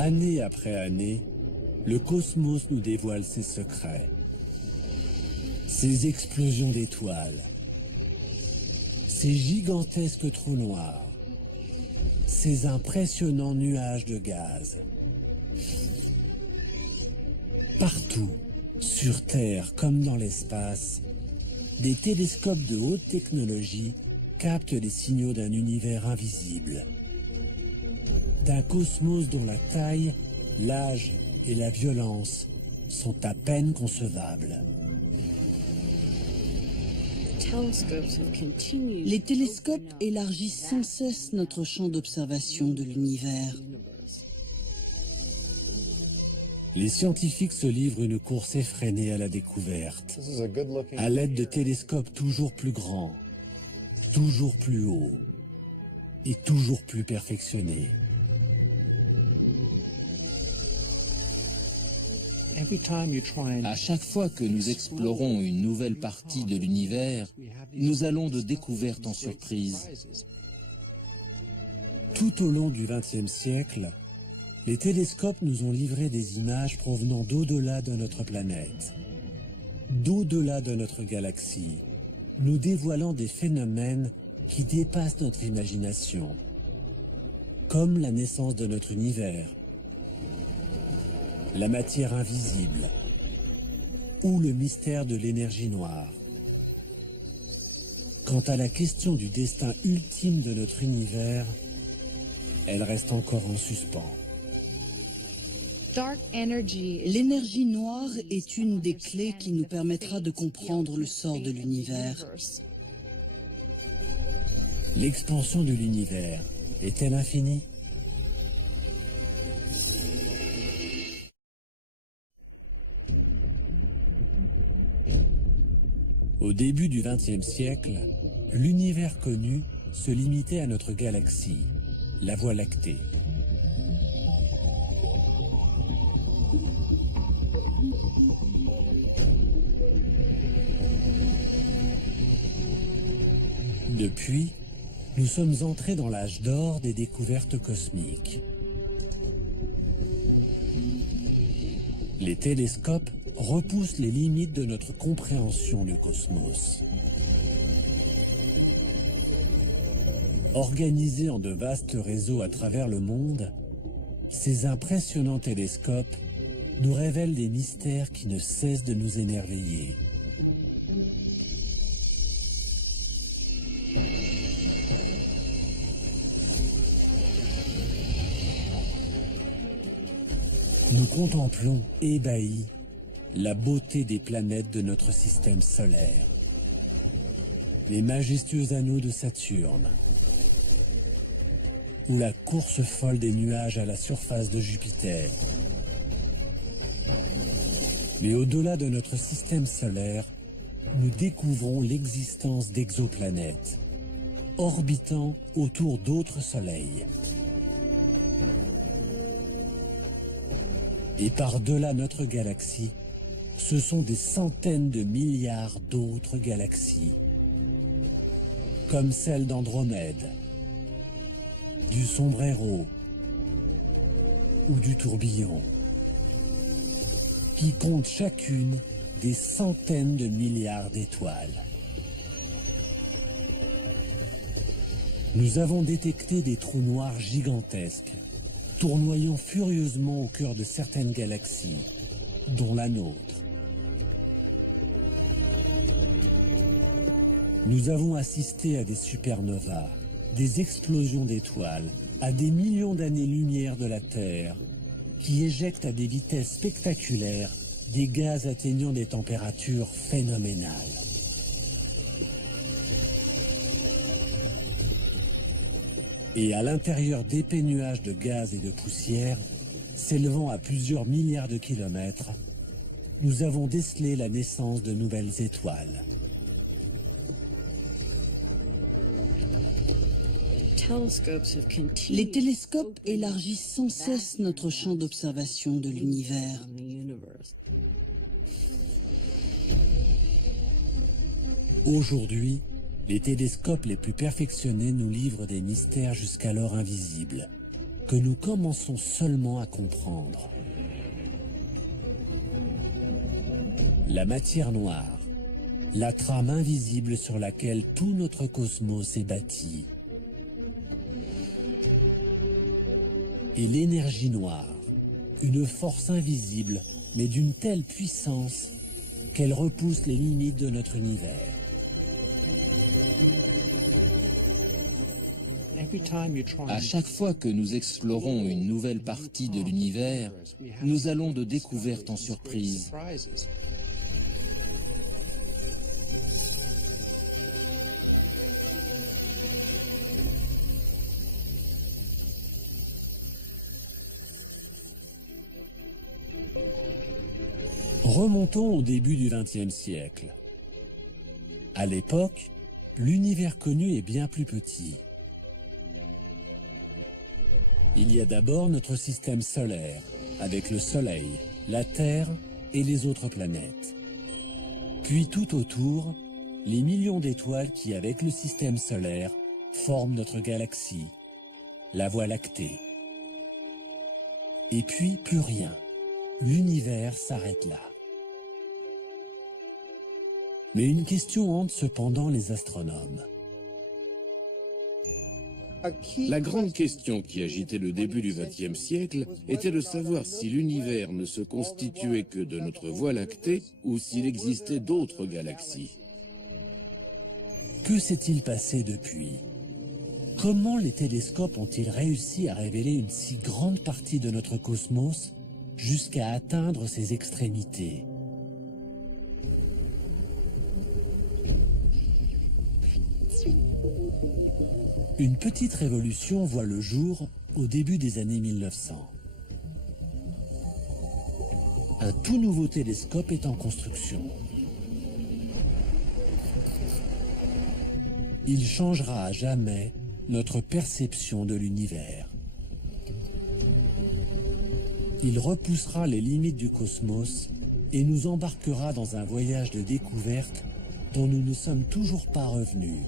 Année après année, le cosmos nous dévoile ses secrets, ses explosions d'étoiles, ces gigantesques trous noirs, ces impressionnants nuages de gaz. Partout, sur Terre comme dans l'espace, des télescopes de haute technologie captent les signaux d'un univers invisible, d'un cosmos dont la taille, l'âge et la violence sont à peine concevables. Les télescopes élargissent sans cesse notre champ d'observation de l'univers. Les scientifiques se livrent une course effrénée à la découverte, à l'aide de télescopes toujours plus grands, toujours plus hauts et toujours plus perfectionnés. À chaque fois que nous explorons une nouvelle partie de l'univers, nous allons de découverte en surprise. Tout au long du XXe siècle, les télescopes nous ont livré des images provenant d'au-delà de notre planète, d'au-delà de notre galaxie, nous dévoilant des phénomènes qui dépassent notre imagination, comme la naissance de notre univers, la matière invisible ou le mystère de l'énergie noire. Quant à la question du destin ultime de notre univers, elle reste encore en suspens. L'énergie noire est une des clés qui nous permettra de comprendre le sort de l'univers. L'expansion de l'univers est-elle infinie? Au début du XXe siècle, l'univers connu se limitait à notre galaxie, la Voie lactée. Depuis, nous sommes entrés dans l'âge d'or des découvertes cosmiques. Les télescopes repoussent les limites de notre compréhension du cosmos. Organisés en de vastes réseaux à travers le monde, ces impressionnants télescopes nous révèlent des mystères qui ne cessent de nous émerveiller. Nous contemplons, ébahis, la beauté des planètes de notre système solaire. Les majestueux anneaux de Saturne, ou la course folle des nuages à la surface de Jupiter. Mais au-delà de notre système solaire, nous découvrons l'existence d'exoplanètes, orbitant autour d'autres soleils. Et par-delà notre galaxie, ce sont des centaines de milliards d'autres galaxies, comme celle d'Andromède, du Sombrero ou du Tourbillon, qui comptent chacune des centaines de milliards d'étoiles. Nous avons détecté des trous noirs gigantesques, tournoyant furieusement au cœur de certaines galaxies, dont la nôtre. Nous avons assisté à des supernovas, des explosions d'étoiles, à des millions d'années-lumière de la Terre, qui éjectent à des vitesses spectaculaires des gaz atteignant des températures phénoménales. Et à l'intérieur d'épais nuages de gaz et de poussière, s'élevant à plusieurs milliards de kilomètres, nous avons décelé la naissance de nouvelles étoiles. Les télescopes élargissent sans cesse notre champ d'observation de l'univers. Aujourd'hui, les télescopes les plus perfectionnés nous livrent des mystères jusqu'alors invisibles, que nous commençons seulement à comprendre. La matière noire, la trame invisible sur laquelle tout notre cosmos est bâti. Et l'énergie noire, une force invisible, mais d'une telle puissance qu'elle repousse les limites de notre univers. À chaque fois que nous explorons une nouvelle partie de l'univers, nous allons de découverte en surprise. Remontons au début du XXe siècle. À l'époque, l'univers connu est bien plus petit. Il y a d'abord notre système solaire, avec le Soleil, la Terre et les autres planètes. Puis tout autour, les millions d'étoiles qui, avec le système solaire, forment notre galaxie, la Voie lactée. Et puis plus rien. L'univers s'arrête là. Mais une question hante cependant les astronomes. La grande question qui agitait le début du XXe siècle était de savoir si l'univers ne se constituait que de notre Voie lactée ou s'il existait d'autres galaxies. Que s'est-il passé depuis? Comment les télescopes ont-ils réussi à révéler une si grande partie de notre cosmos jusqu'à atteindre ses extrémités? Une petite révolution voit le jour au début des années 1900. Un tout nouveau télescope est en construction. Il changera à jamais notre perception de l'univers. Il repoussera les limites du cosmos et nous embarquera dans un voyage de découverte dont nous ne sommes toujours pas revenus.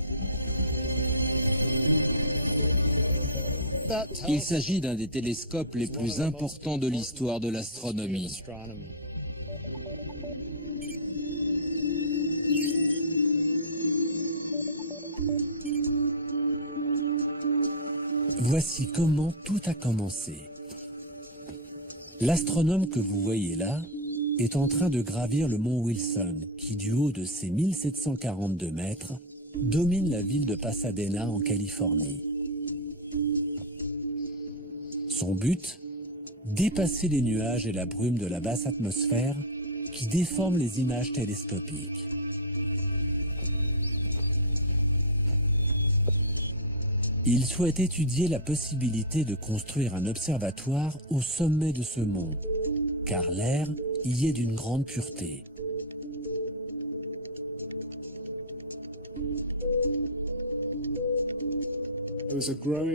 Il s'agit d'un des télescopes les plus importants de l'histoire de l'astronomie. Voici comment tout a commencé. L'astronome que vous voyez là est en train de gravir le mont Wilson, qui du haut de ses 1742 mètres, domine la ville de Pasadena en Californie. Son but, dépasser les nuages et la brume de la basse atmosphère qui déforment les images télescopiques. Il souhaite étudier la possibilité de construire un observatoire au sommet de ce mont, car l'air y est d'une grande pureté.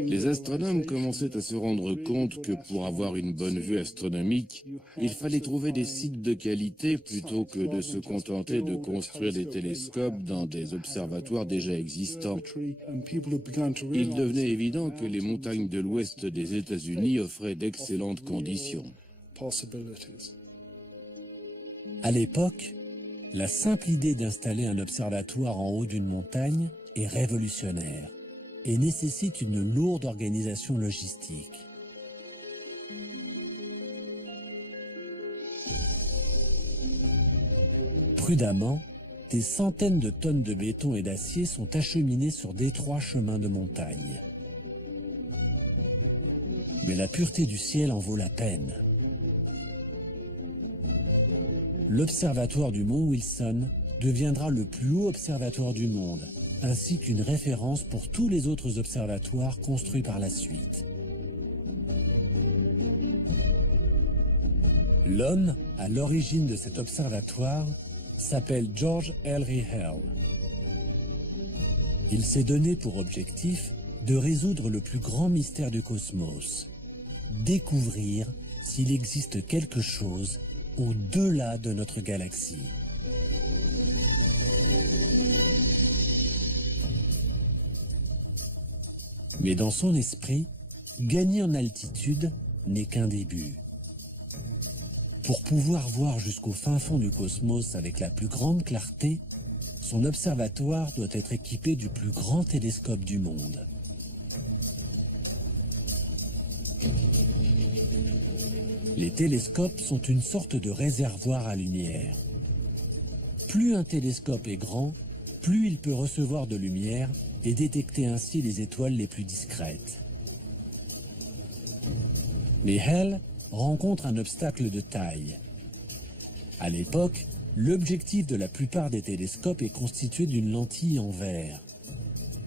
Les astronomes commençaient à se rendre compte que pour avoir une bonne vue astronomique, il fallait trouver des sites de qualité plutôt que de se contenter de construire des télescopes dans des observatoires déjà existants. Il devenait évident que les montagnes de l'ouest des États-Unis offraient d'excellentes conditions. À l'époque, la simple idée d'installer un observatoire en haut d'une montagne est révolutionnaire et nécessite une lourde organisation logistique. Prudemment, des centaines de tonnes de béton et d'acier sont acheminées sur d'étroits chemins de montagne. Mais la pureté du ciel en vaut la peine. L'observatoire du mont Wilson deviendra le plus haut observatoire du monde, ainsi qu'une référence pour tous les autres observatoires construits par la suite. L'homme à l'origine de cet observatoire s'appelle George Ellery Hale. Il s'est donné pour objectif de résoudre le plus grand mystère du cosmos, découvrir s'il existe quelque chose au-delà de notre galaxie. Mais dans son esprit, gagner en altitude n'est qu'un début. Pour pouvoir voir jusqu'au fin fond du cosmos avec la plus grande clarté, son observatoire doit être équipé du plus grand télescope du monde. Les télescopes sont une sorte de réservoir à lumière. Plus un télescope est grand, plus il peut recevoir de lumière et détecter ainsi les étoiles les plus discrètes. Mais Hale rencontre un obstacle de taille. À l'époque, l'objectif de la plupart des télescopes est constitué d'une lentille en verre.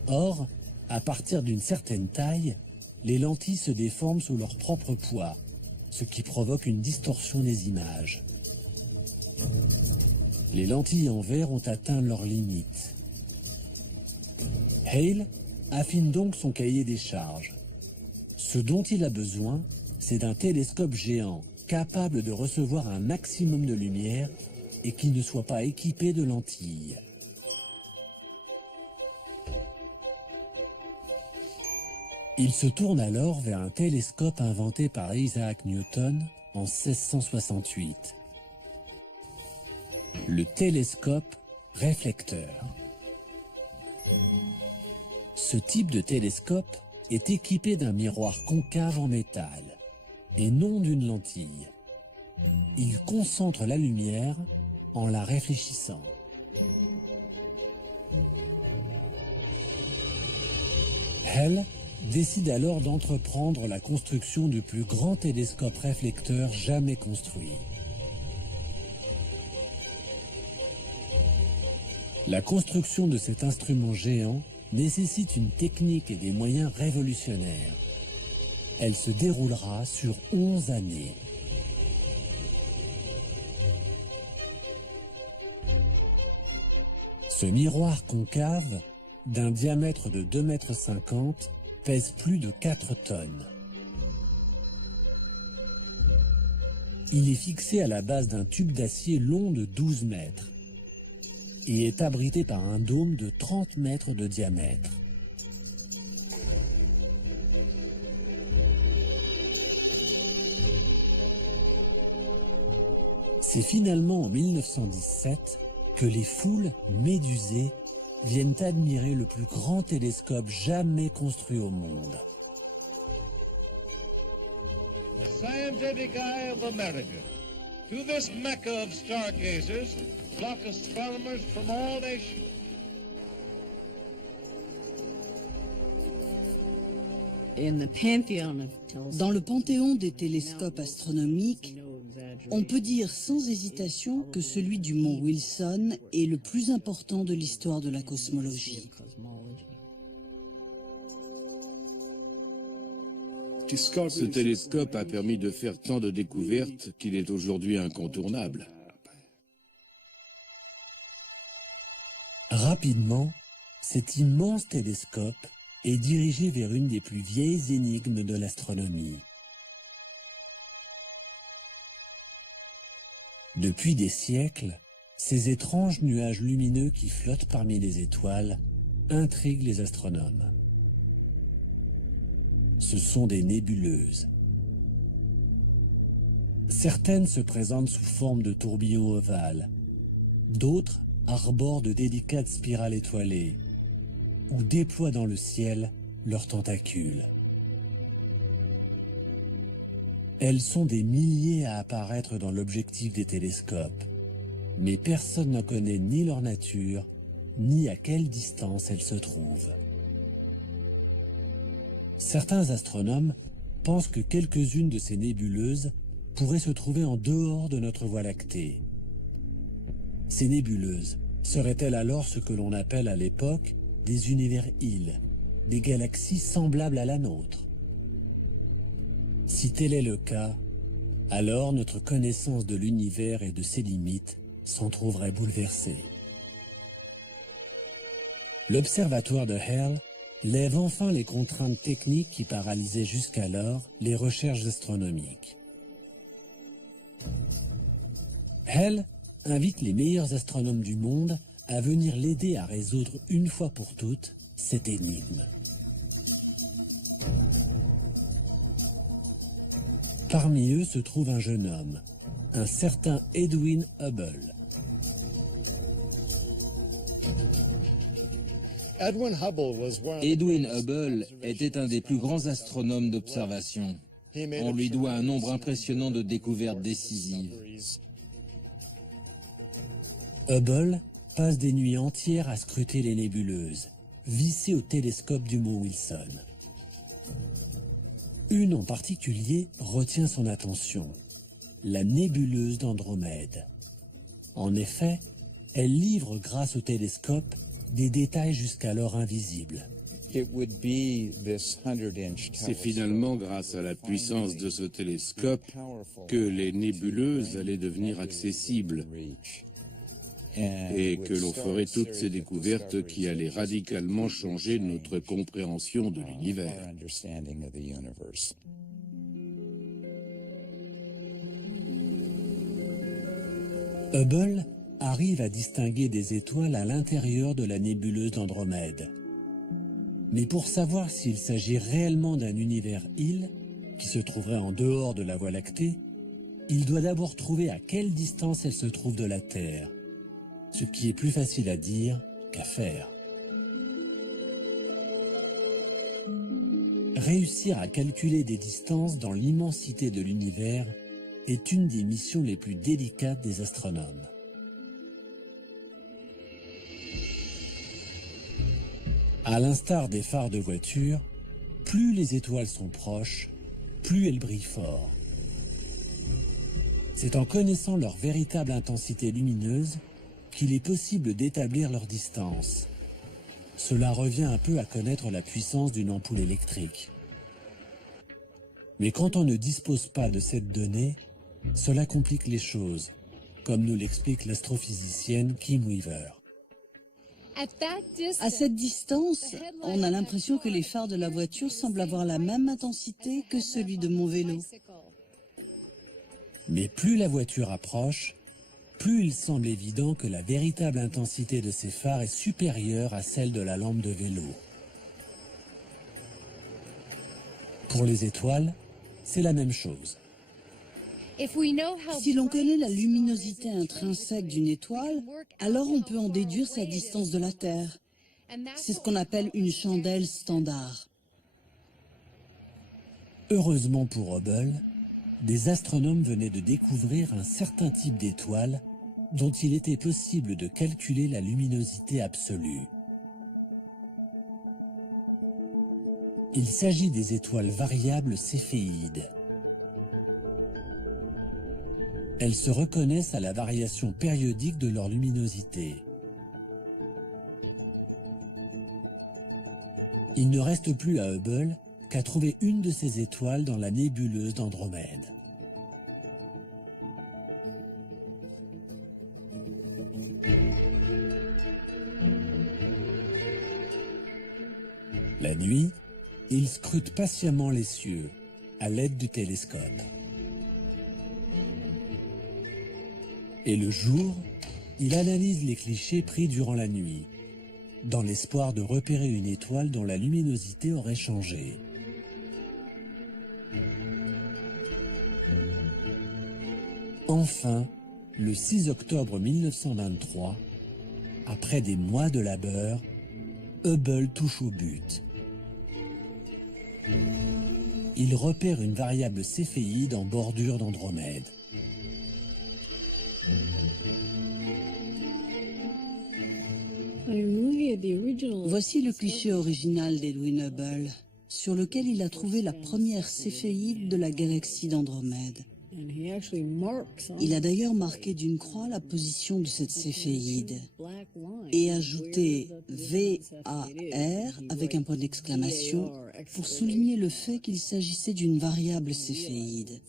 Or, à partir d'une certaine taille, les lentilles se déforment sous leur propre poids, ce qui provoque une distorsion des images. Les lentilles en verre ont atteint leurs limites. Hale affine donc son cahier des charges. Ce dont il a besoin, c'est d'un télescope géant capable de recevoir un maximum de lumière et qui ne soit pas équipé de lentilles. Il se tourne alors vers un télescope inventé par Isaac Newton en 1668. Le télescope réflecteur. Ce type de télescope est équipé d'un miroir concave en métal et non d'une lentille. Il concentre la lumière en la réfléchissant. Hale décide alors d'entreprendre la construction du plus grand télescope réflecteur jamais construit. La construction de cet instrument géant nécessite une technique et des moyens révolutionnaires. Elle se déroulera sur 11 années. Ce miroir concave, d'un diamètre de 2,50 m, pèse plus de 4 tonnes. Il est fixé à la base d'un tube d'acier long de 12 mètres et est abrité par un dôme de 30 mètres de diamètre. C'est finalement en 1917 que les foules médusées viennent admirer le plus grand télescope jamais construit au monde. The scientific eye of America. To this mecca of stargazers flock astronomers from all nations. Dans le panthéon des télescopes astronomiques, on peut dire sans hésitation que celui du mont Wilson est le plus important de l'histoire de la cosmologie. Ce télescope a permis de faire tant de découvertes qu'il est aujourd'hui incontournable. Rapidement, cet immense télescope est dirigé vers une des plus vieilles énigmes de l'astronomie. Depuis des siècles, ces étranges nuages lumineux qui flottent parmi les étoiles intriguent les astronomes. Ce sont des nébuleuses. Certaines se présentent sous forme de tourbillons ovales, d'autres arborent de délicates spirales étoilées ou déploient dans le ciel leurs tentacules. Elles sont des milliers à apparaître dans l'objectif des télescopes, mais personne ne connaît ni leur nature, ni à quelle distance elles se trouvent. Certains astronomes pensent que quelques-unes de ces nébuleuses pourraient se trouver en dehors de notre Voie lactée. Ces nébuleuses seraient-elles alors ce que l'on appelle à l'époque des univers-îles, des galaxies semblables à la nôtre? Si tel est le cas, alors notre connaissance de l'univers et de ses limites s'en trouverait bouleversée. L'observatoire de Hale lève enfin les contraintes techniques qui paralysaient jusqu'alors les recherches astronomiques. Hale invite les meilleurs astronomes du monde à venir l'aider à résoudre une fois pour toutes cette énigme. Parmi eux se trouve un jeune homme, un certain Edwin Hubble. Edwin Hubble était un des plus grands astronomes d'observation. On lui doit un nombre impressionnant de découvertes décisives. Hubble passe des nuits entières à scruter les nébuleuses, vissées au télescope du mont Wilson. Une en particulier retient son attention, la nébuleuse d'Andromède. En effet, elle livre grâce au télescope des détails jusqu'alors invisibles. C'est finalement grâce à la puissance de ce télescope que les nébuleuses allaient devenir accessibles et que l'on ferait toutes ces découvertes qui allaient radicalement changer notre compréhension de l'univers. Hubble arrive à distinguer des étoiles à l'intérieur de la nébuleuse d'Andromède. Mais pour savoir s'il s'agit réellement d'un univers-île, qui se trouverait en dehors de la Voie lactée, il doit d'abord trouver à quelle distance elle se trouve de la Terre, ce qui est plus facile à dire qu'à faire. Réussir à calculer des distances dans l'immensité de l'univers est une des missions les plus délicates des astronomes. À l'instar des phares de voiture, plus les étoiles sont proches, plus elles brillent fort. C'est en connaissant leur véritable intensité lumineuse qu'il est possible d'établir leur distance. Cela revient un peu à connaître la puissance d'une ampoule électrique. Mais quand on ne dispose pas de cette donnée, cela complique les choses, comme nous l'explique l'astrophysicienne Kim Weaver. À cette distance, on a l'impression que les phares de la voiture semblent avoir la même intensité que celui de mon vélo. Mais plus la voiture approche, plus il semble évident que la véritable intensité de ces phares est supérieure à celle de la lampe de vélo. Pour les étoiles, c'est la même chose. Si l'on connaît la luminosité intrinsèque d'une étoile, alors on peut en déduire sa distance de la Terre. C'est ce qu'on appelle une chandelle standard. Heureusement pour Hubble, des astronomes venaient de découvrir un certain type d'étoile dont il était possible de calculer la luminosité absolue. Il s'agit des étoiles variables céphéides. Elles se reconnaissent à la variation périodique de leur luminosité. Il ne reste plus à Hubble qu'à trouver une de ces étoiles dans la nébuleuse d'Andromède. La nuit, il scrute patiemment les cieux à l'aide du télescope. Et le jour, il analyse les clichés pris durant la nuit, dans l'espoir de repérer une étoile dont la luminosité aurait changé. Enfin, le 6 octobre 1923, après des mois de labeur, Hubble touche au but. Il repère une variable céphéide en bordure d'Andromède. Voici le cliché original d'Edwin Hubble, sur lequel il a trouvé la première céphéide de la galaxie d'Andromède. Il a d'ailleurs marqué d'une croix la position de cette céphéide et ajouté VAR avec un point d'exclamation pour souligner le fait qu'il s'agissait d'une variable céphéide.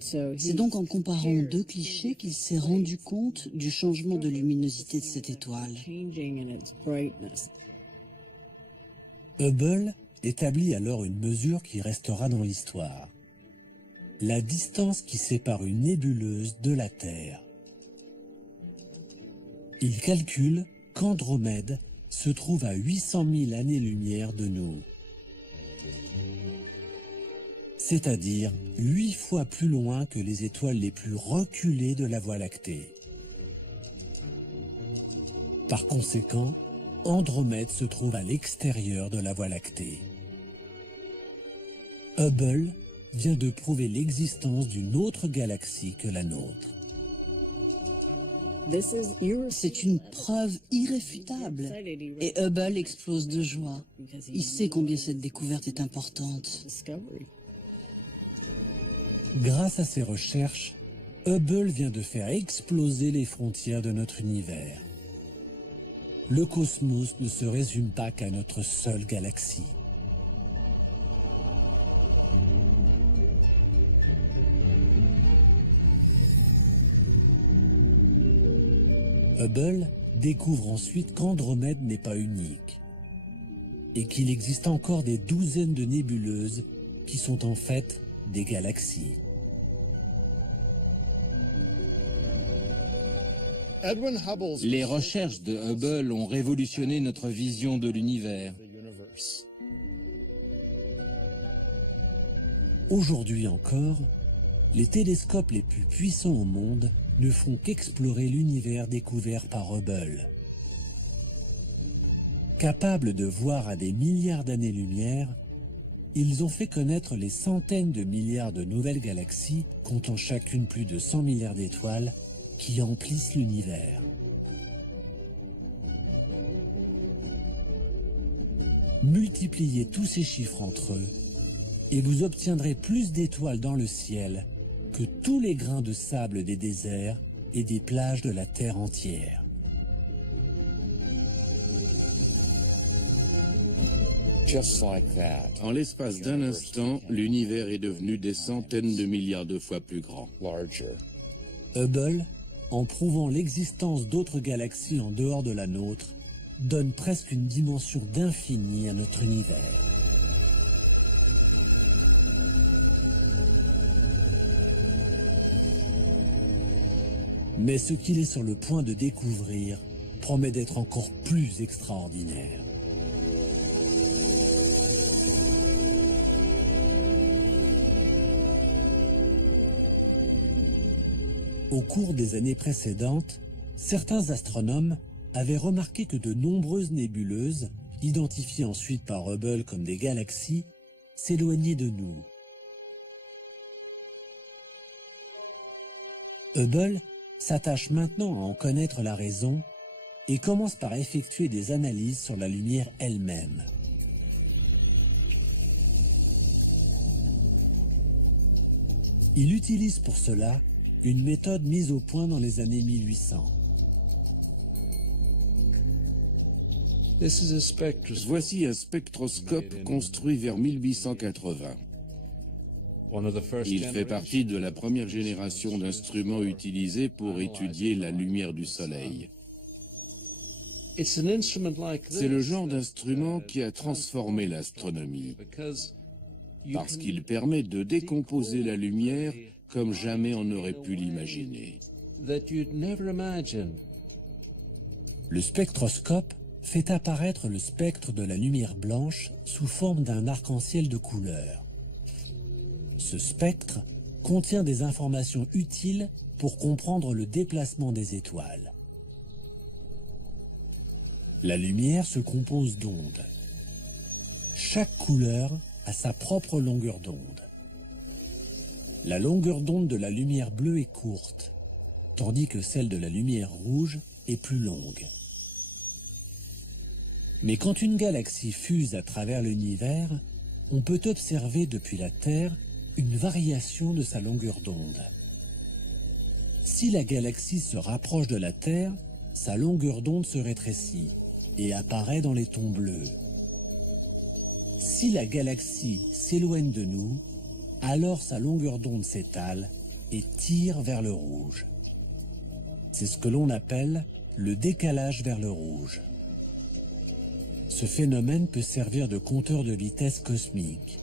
C'est donc en comparant deux clichés qu'il s'est rendu compte du changement de luminosité de cette étoile. Hubble établit alors une mesure qui restera dans l'histoire. La distance qui sépare une nébuleuse de la Terre. Il calcule qu'Andromède se trouve à 800 000 années-lumière de nous. c'est-à-dire 8 fois plus loin que les étoiles les plus reculées de la Voie lactée. Par conséquent, Andromède se trouve à l'extérieur de la Voie lactée. Hubble vient de prouver l'existence d'une autre galaxie que la nôtre. C'est une preuve irréfutable. Et Hubble explose de joie. Il sait combien cette découverte est importante. Grâce à ses recherches, Hubble vient de faire exploser les frontières de notre univers. Le cosmos ne se résume pas qu'à notre seule galaxie. Hubble découvre ensuite qu'Andromède n'est pas unique et qu'il existe encore des douzaines de nébuleuses qui sont en fait des galaxies. Les recherches de Hubble ont révolutionné notre vision de l'univers. Aujourd'hui encore, les télescopes les plus puissants au monde ne font qu'explorer l'univers découvert par Hubble. Capables de voir à des milliards d'années-lumière, ils ont fait connaître les centaines de milliards de nouvelles galaxies, comptant chacune plus de 100 milliards d'étoiles, qui emplissent l'univers. Multipliez tous ces chiffres entre eux, et vous obtiendrez plus d'étoiles dans le ciel que tous les grains de sable des déserts et des plages de la Terre entière. En l'espace d'un instant, l'univers est devenu des centaines de milliards de fois plus grand. Hubble, en prouvant l'existence d'autres galaxies en dehors de la nôtre, donne presque une dimension d'infini à notre univers. Mais ce qu'il est sur le point de découvrir promet d'être encore plus extraordinaire. Au cours des années précédentes, certains astronomes avaient remarqué que de nombreuses nébuleuses, identifiées ensuite par Hubble comme des galaxies, s'éloignaient de nous. Hubble s'attache maintenant à en connaître la raison et commence par effectuer des analyses sur la lumière elle-même. Il utilise pour cela une méthode mise au point dans les années 1800. Voici un spectroscope construit vers 1880. Il fait partie de la première génération d'instruments utilisés pour étudier la lumière du Soleil. C'est le genre d'instrument qui a transformé l'astronomie, parce qu'il permet de décomposer la lumière comme jamais on n'aurait pu l'imaginer. Le spectroscope fait apparaître le spectre de la lumière blanche sous forme d'un arc-en-ciel de couleurs. Ce spectre contient des informations utiles pour comprendre le déplacement des étoiles. La lumière se compose d'ondes. Chaque couleur a sa propre longueur d'onde. La longueur d'onde de la lumière bleue est courte, tandis que celle de la lumière rouge est plus longue. Mais quand une galaxie fuse à travers l'univers, on peut observer depuis la Terre une variation de sa longueur d'onde. Si la galaxie se rapproche de la Terre, sa longueur d'onde se rétrécit et apparaît dans les tons bleus. Si la galaxie s'éloigne de nous, alors sa longueur d'onde s'étale et tire vers le rouge. C'est ce que l'on appelle le décalage vers le rouge. Ce phénomène peut servir de compteur de vitesse cosmique.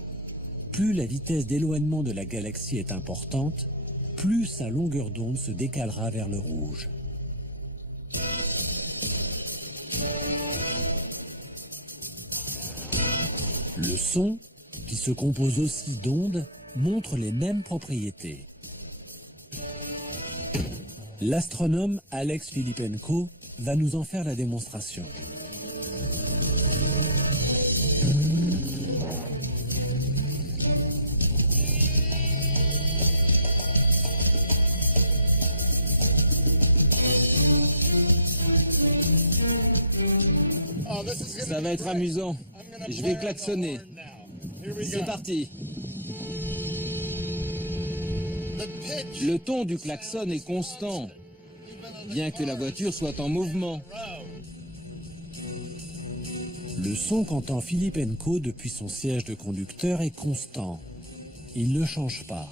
Plus la vitesse d'éloignement de la galaxie est importante, plus sa longueur d'onde se décalera vers le rouge. Le son, qui se compose aussi d'ondes, montrent les mêmes propriétés. L'astronome Alex Filippenko va nous en faire la démonstration. Ça va être amusant. Je vais klaxonner. C'est parti. Le ton du klaxon est constant, bien que la voiture soit en mouvement. Le son qu'entend Filippenko depuis son siège de conducteur est constant. Il ne change pas.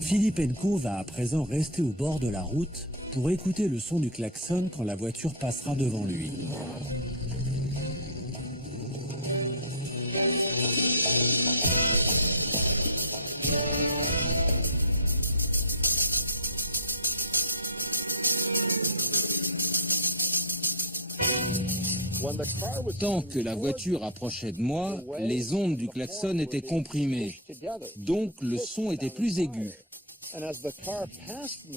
Filippenko va à présent rester au bord de la route pour écouter le son du klaxon quand la voiture passera devant lui. Tant que la voiture approchait de moi, les ondes du klaxon étaient comprimées, donc le son était plus aigu.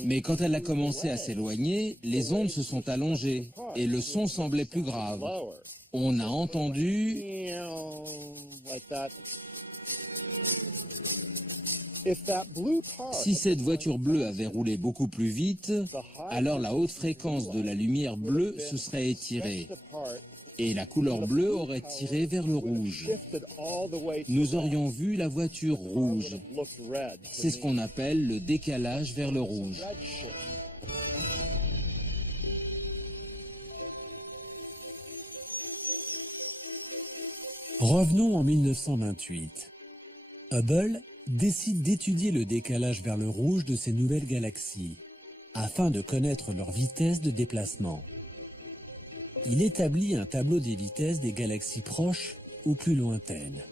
Mais quand elle a commencé à s'éloigner, les ondes se sont allongées et le son semblait plus grave. On a entendu... Si cette voiture bleue avait roulé beaucoup plus vite, alors la haute fréquence de la lumière bleue se serait étirée et la couleur bleue aurait tiré vers le rouge. Nous aurions vu la voiture rouge. C'est ce qu'on appelle le décalage vers le rouge. Revenons en 1928. Hubble décide d'étudier le décalage vers le rouge de ces nouvelles galaxies, afin de connaître leur vitesse de déplacement. Il établit un tableau des vitesses des galaxies proches ou plus lointaines.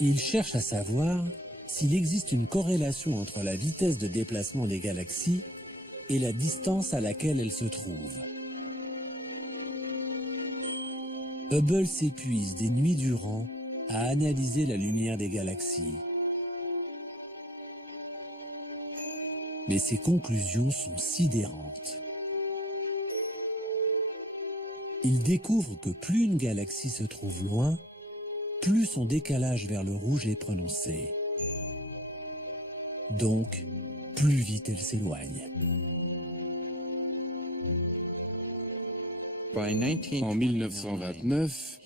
Il cherche à savoir s'il existe une corrélation entre la vitesse de déplacement des galaxies et la distance à laquelle elles se trouvent. Hubble s'épuise des nuits durant à analyser la lumière des galaxies. Mais ses conclusions sont sidérantes. Il découvre que plus une galaxie se trouve loin, plus son décalage vers le rouge est prononcé. Donc, plus vite elle s'éloigne. En 1929,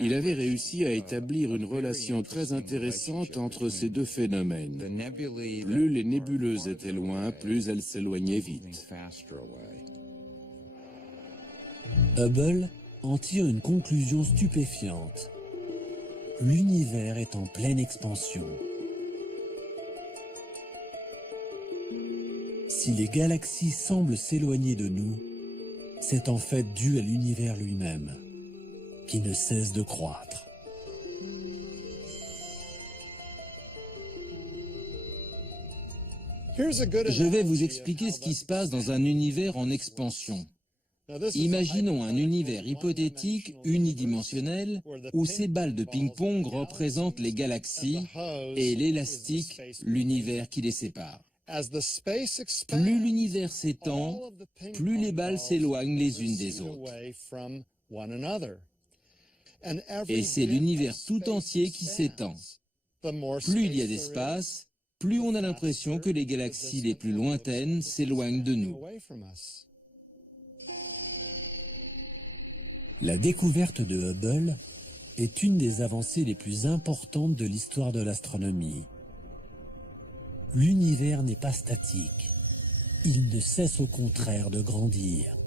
il avait réussi à établir une relation très intéressante entre ces deux phénomènes. Plus les nébuleuses étaient loin, plus elles s'éloignaient vite. Hubble en tire une conclusion stupéfiante. L'univers est en pleine expansion. Si les galaxies semblent s'éloigner de nous, c'est en fait dû à l'univers lui-même, qui ne cesse de croître. Je vais vous expliquer ce qui se passe dans un univers en expansion. Imaginons un univers hypothétique unidimensionnel où ces balles de ping-pong représentent les galaxies et l'élastique, l'univers qui les sépare. Plus l'univers s'étend, plus les balles s'éloignent les unes des autres. Et c'est l'univers tout entier qui s'étend. Plus il y a d'espace, plus on a l'impression que les galaxies les plus lointaines s'éloignent de nous. La découverte de Hubble est une des avancées les plus importantes de l'histoire de l'astronomie. L'univers n'est pas statique. Il ne cesse au contraire de grandir.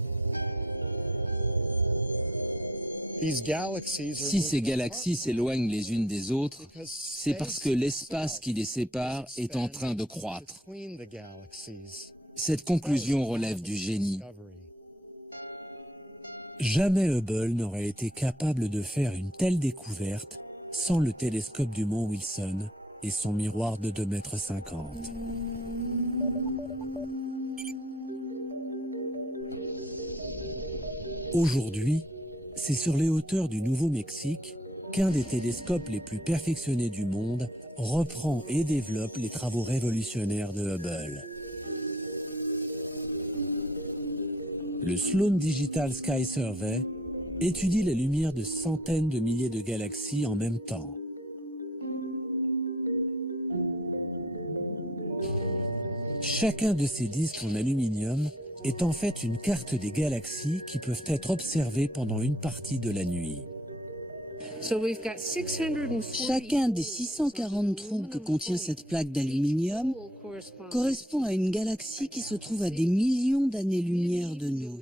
Si ces galaxies s'éloignent les unes des autres, c'est parce que l'espace qui les sépare est en train de croître. Cette conclusion relève du génie. Jamais Hubble n'aurait été capable de faire une telle découverte sans le télescope du mont Wilson et son miroir de 2,50 m. Aujourd'hui, c'est sur les hauteurs du Nouveau-Mexique qu'un des télescopes les plus perfectionnés du monde reprend et développe les travaux révolutionnaires de Hubble. Le Sloan Digital Sky Survey étudie la lumière de centaines de milliers de galaxies en même temps. Chacun de ces disques en aluminium est en fait une carte des galaxies qui peuvent être observées pendant une partie de la nuit. Chacun des 640 trous que contient cette plaque d'aluminium correspond à une galaxie qui se trouve à des millions d'années-lumière de nous.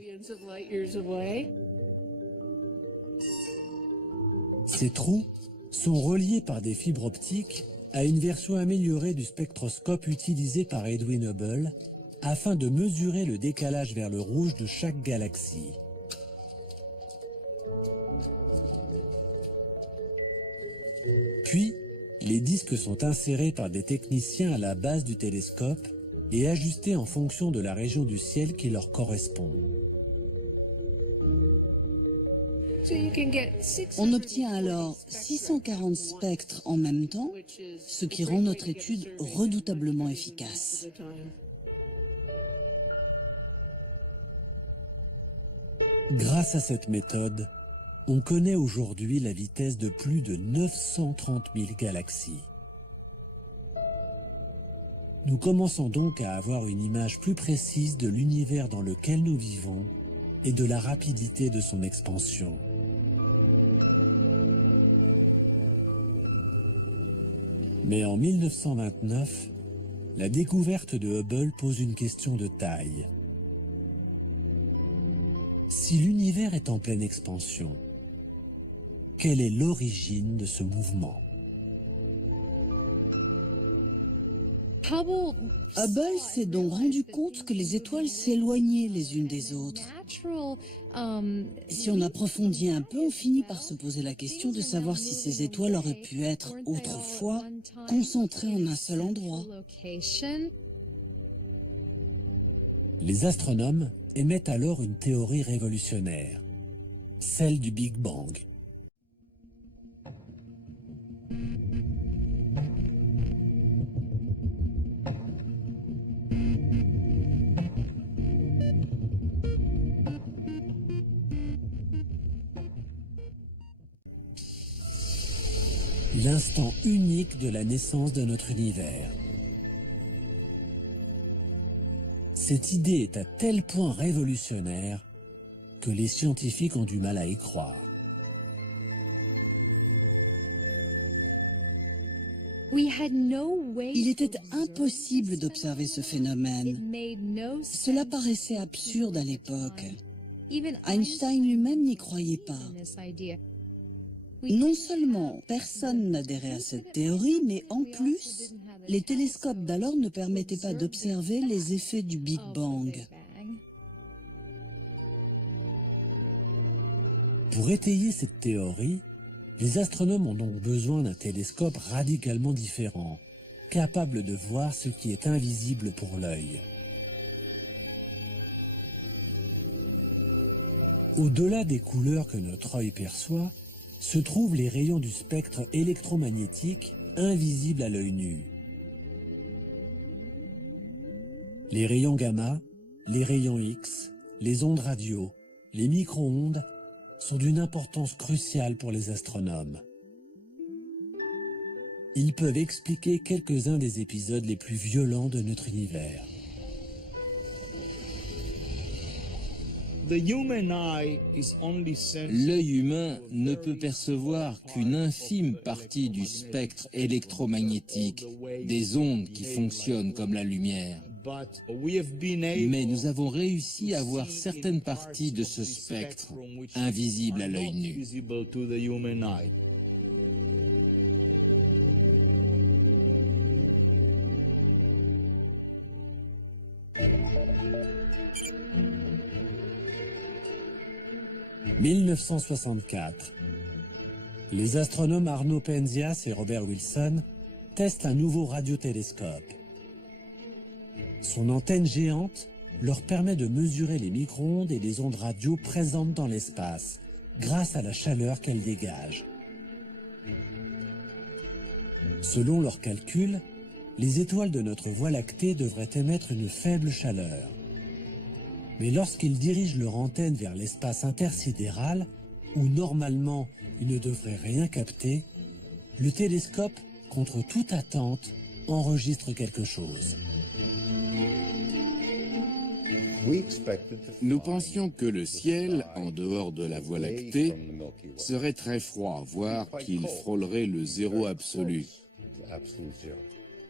Ces trous sont reliés par des fibres optiques à une version améliorée du spectroscope utilisé par Edwin Hubble afin de mesurer le décalage vers le rouge de chaque galaxie. Puis, les disques sont insérés par des techniciens à la base du télescope et ajustés en fonction de la région du ciel qui leur correspond. On obtient alors 640 spectres en même temps, ce qui rend notre étude redoutablement efficace. Grâce à cette méthode, on connaît aujourd'hui la vitesse de plus de 930 000 galaxies. Nous commençons donc à avoir une image plus précise de l'univers dans lequel nous vivons et de la rapidité de son expansion. Mais en 1929, la découverte de Hubble pose une question de taille. Si l'univers est en pleine expansion, quelle est l'origine de ce mouvement? Hubble s'est donc rendu compte que les étoiles s'éloignaient les unes des autres. Si on approfondit un peu, on finit par se poser la question de savoir si ces étoiles auraient pu être autrefois concentrées en un seul endroit. Les astronomes émettent alors une théorie révolutionnaire, celle du Big Bang. L'instant unique de la naissance de notre univers. Cette idée est à tel point révolutionnaire que les scientifiques ont du mal à y croire. Il était impossible d'observer ce phénomène. Cela paraissait absurde à l'époque. Einstein lui-même n'y croyait pas. Non seulement personne n'adhérait à cette théorie, mais en plus, les télescopes d'alors ne permettaient pas d'observer les effets du Big Bang. Pour étayer cette théorie, les astronomes ont donc besoin d'un télescope radicalement différent, capable de voir ce qui est invisible pour l'œil. Au-delà des couleurs que notre œil perçoit, se trouvent les rayons du spectre électromagnétique invisibles à l'œil nu. Les rayons gamma, les rayons X, les ondes radio, les micro-ondes sont d'une importance cruciale pour les astronomes. Ils peuvent expliquer quelques-uns des épisodes les plus violents de notre univers. L'œil humain ne peut percevoir qu'une infime partie du spectre électromagnétique, des ondes qui fonctionnent comme la lumière. Mais nous avons réussi à voir certaines parties de ce spectre, invisibles à l'œil nu. « 1964. Les astronomes Arno Penzias et Robert Wilson testent un nouveau radiotélescope. Son antenne géante leur permet de mesurer les micro-ondes et les ondes radio présentes dans l'espace, grâce à la chaleur qu'elles dégagent. Selon leurs calculs, les étoiles de notre Voie lactée devraient émettre une faible chaleur. Mais lorsqu'ils dirigent leur antenne vers l'espace intersidéral, où normalement ils ne devraient rien capter, le télescope, contre toute attente, enregistre quelque chose. Nous pensions que le ciel, en dehors de la Voie lactée, serait très froid, voire qu'il frôlerait le zéro absolu.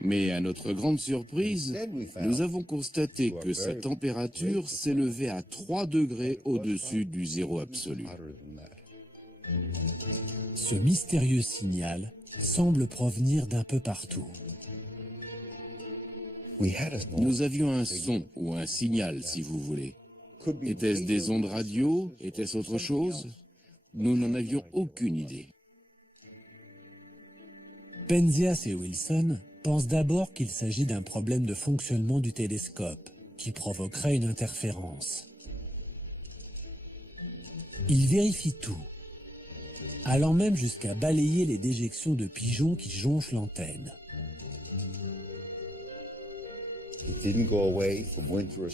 Mais à notre grande surprise, nous avons constaté que sa température s'élevait à 3 degrés au-dessus du zéro absolu. Ce mystérieux signal semble provenir d'un peu partout. Nous avions un son ou un signal, si vous voulez. Était-ce des ondes radio? Était-ce autre chose? Nous n'en avions aucune idée. Penzias et Wilson pensent d'abord qu'il s'agit d'un problème de fonctionnement du télescope qui provoquerait une interférence. Ils vérifient tout, allant même jusqu'à balayer les déjections de pigeons qui jonchent l'antenne.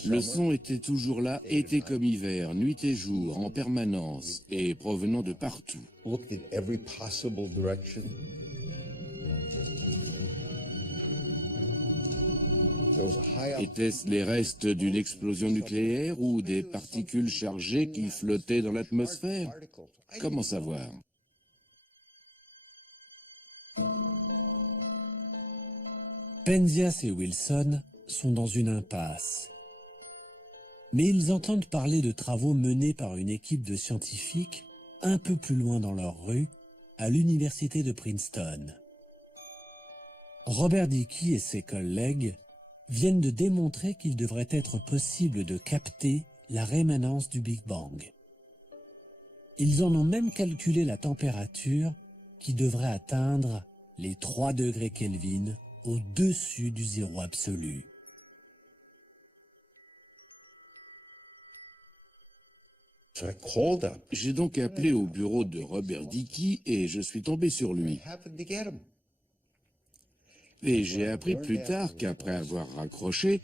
Le son était toujours là, été comme hiver, nuit et jour, en permanence, et provenant de partout. Étaient-ce les restes d'une explosion nucléaire ou des particules chargées qui flottaient dans l'atmosphère? Comment savoir? Penzias et Wilson sont dans une impasse. Mais ils entendent parler de travaux menés par une équipe de scientifiques un peu plus loin dans leur rue, à l'université de Princeton. Robert Dicke et ses collègues viennent de démontrer qu'il devrait être possible de capter la rémanence du Big Bang. Ils en ont même calculé la température qui devrait atteindre les 3 degrés Kelvin au-dessus du zéro absolu. J'ai donc appelé au bureau de Robert Dicke et je suis tombé sur lui. Et j'ai appris plus tard qu'après avoir raccroché,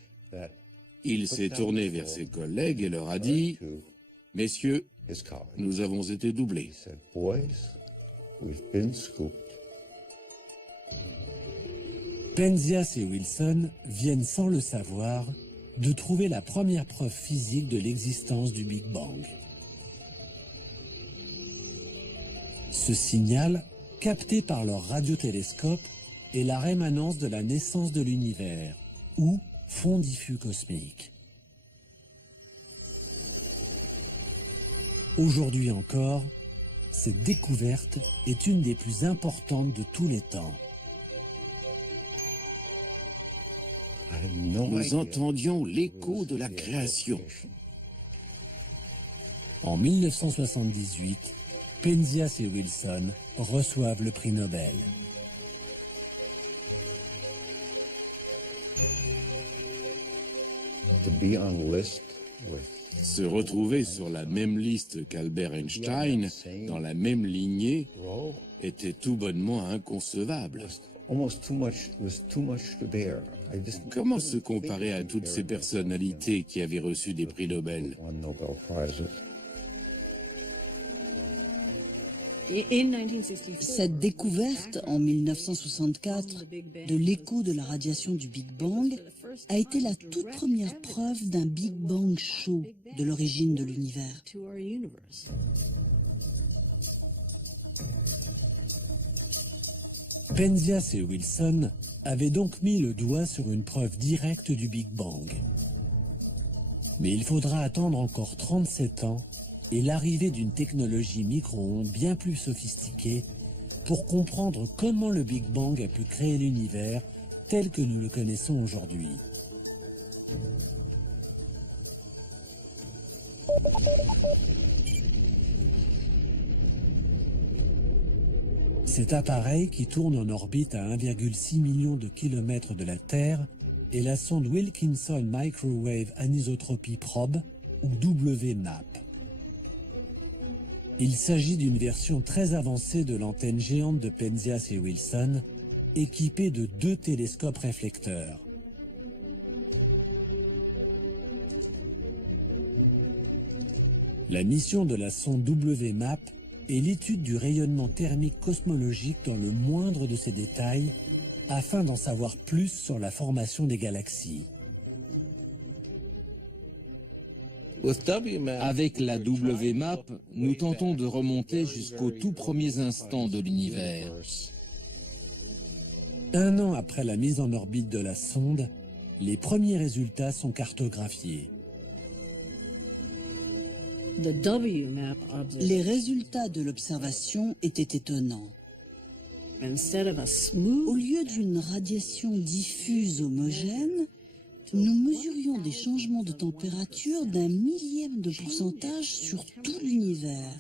il s'est tourné vers ses collègues et leur a dit « Messieurs, nous avons été doublés. » Penzias et Wilson viennent sans le savoir de trouver la première preuve physique de l'existence du Big Bang. Ce signal, capté par leur radiotélescope, est la rémanence de la naissance de l'univers, ou fond diffus cosmique. Aujourd'hui encore, cette découverte est une des plus importantes de tous les temps. Nous entendions l'écho de la création. En 1978, Penzias et Wilson reçoivent le prix Nobel. Se retrouver sur la même liste qu'Albert Einstein, dans la même lignée, était tout bonnement inconcevable. Comment se comparer à toutes ces personnalités qui avaient reçu des prix Nobel? Cette découverte, en 1964, de l'écho de la radiation du Big Bang a été la toute première preuve d'un Big Bang chaud de l'origine de l'univers. Penzias et Wilson avaient donc mis le doigt sur une preuve directe du Big Bang. Mais il faudra attendre encore 37 ans et l'arrivée d'une technologie micro-ondes bien plus sophistiquée pour comprendre comment le Big Bang a pu créer l'univers tel que nous le connaissons aujourd'hui. Cet appareil, qui tourne en orbite à 1,6 million de kilomètres de la Terre, est la sonde Wilkinson Microwave Anisotropy Probe, ou WMAP. Il s'agit d'une version très avancée de l'antenne géante de Penzias et Wilson, équipé de 2 télescopes réflecteurs. La mission de la sonde WMAP est l'étude du rayonnement thermique cosmologique dans le moindre de ses détails, afin d'en savoir plus sur la formation des galaxies. Avec la WMAP, nous tentons de remonter jusqu'aux tout premiers instants de l'univers. 1 an après la mise en orbite de la sonde, les premiers résultats sont cartographiés. Les résultats de l'observation étaient étonnants. Au lieu d'une radiation diffuse homogène, nous mesurions des changements de température d'1 millième de pourcentage sur tout l'univers.